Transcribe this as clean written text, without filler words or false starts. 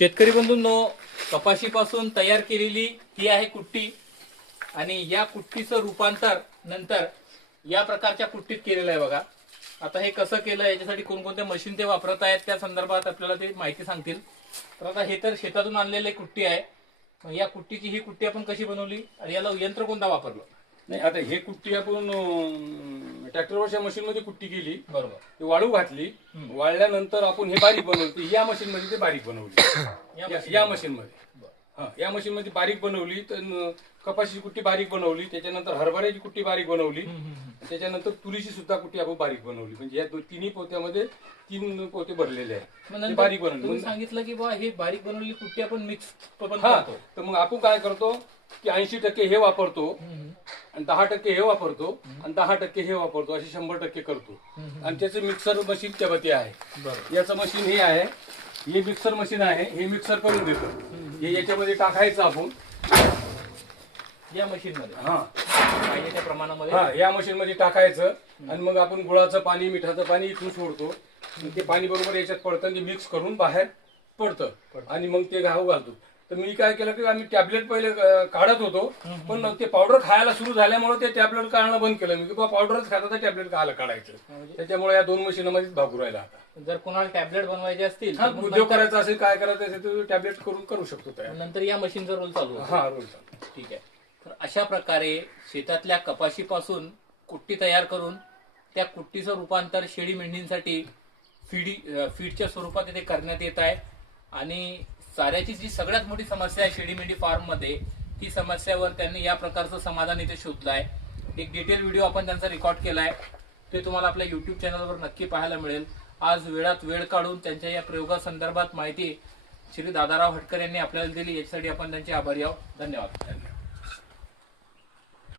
शेतकरी बंधूंनो, कपाशीपासून तयार केलेली ही आहे कुट्टी आणि या कुट्टीचं रूपांतर नंतर या प्रकारच्या कुट्टीत केलेलं आहे बघा. आता हे कसं केलं, याच्यासाठी कोणकोणते मशीन ते वापरत आहेत त्या संदर्भात आपल्याला ते माहिती सांगतील. तर आता हे तर शेतातून आणलेली कुट्टी आहे. मग या कुट्टीची ही कुट्टी आपण कशी बनवली आणि याला यंत्र कोणता वापरलं? नाही, आता हे कुट्टी आपण ट्रॅक्टरवरच्या मशीन मध्ये कुट्टी केली, बरोबर. ती वाळू घातली, वाळल्यानंतर आपण हे बारीक बनवली. या मशीन मध्ये ते बारीक बनवली. या मशीन मध्ये या मशीन मध्ये बारीक बनवली. तर कपाशीची कुट्टी बारीक बनवली, त्याच्यानंतर हरभऱ्याची कुट्टी बारीक बनवली, त्याच्यानंतर तुरीची सुद्धा कुट्टी आपण बारीक बनवली. म्हणजे या तिन्ही पोत्यामध्ये 3 पोते भरलेले आहेत. बारीक बनवली. तुम्ही सांगितलं की बा हे बारीक बनवलेली कुट्टी आपण मिक्स करतो. तर मग आपण काय करतो की 80% हे वापरतो आणि 10% हे वापरतो आणि 10% हे वापरतो, असे 100% करतो. आणि त्याचं मिक्सर मशीन त्यामध्ये आहे. याचं मशीन हे आहे, हे मिक्सर मशीन आहे. हे मिक्सर करून देतो. हे याच्यामध्ये टाकायचं आपण या मशीन मध्ये पाहिजे त्या प्रमाणामध्ये या मशीन मध्ये टाकायचं आणि मग आपण गुळाचं पाणी, मिठाचं पाणी इथून सोडतो. ते पाणी बरोबर याच्यात पडतं, ते मिक्स करून बाहेर पडतं आणि मग ते घाऊ घालतो. तर मी काय केलं की आम्ही टॅबलेट पहिले काढत होतो, पण ते पावडर खायला सुरू झाल्यामुळे ते टॅबलेट काढणं बंद केलं. मी की पावडरच खाता तर टॅबलेट खायला काढायचं. त्याच्यामुळे या 2 मशीनमध्येच भागू राहिला. आता जर कोणाला टॅबलेट बनवायचे असतील, उद्योग करायचा असेल, काय करायचं असेल तर टॅबलेट करून करू शकतो तयार. नंतर या मशीनचा रोल चालू होतो. रोल चालू. ठीक आहे. तर अशा प्रकारे शेतातल्या कपाशीपासून कुट्टी तयार करून त्या कुट्टीचं रूपांतर शेळी मेंढींसाठी फीडच्या स्वरूपात इथे करण्यात येत आहे. आणि चाऱ्याची जी सगळ्यात मोठी समस्या आहे शेळी मेंढी फार्म मध्ये, ती समस्यावर त्यांनी या प्रकारचं समाधान इथे शोधलं आहे. एक डिटेल व्हिडिओ आपण त्यांचा रेकॉर्ड केलाय, ते तुम्हाला आपल्या युट्यूब चॅनलवर नक्की पाहायला मिळेल. आज वेळात वेळ काढून त्यांच्या या प्रयोगासंदर्भात माहिती श्री दादाराव हटकर यांनी आपल्याला दिली, याच्यासाठी आपण त्यांचे आभारी आहोत. धन्यवाद.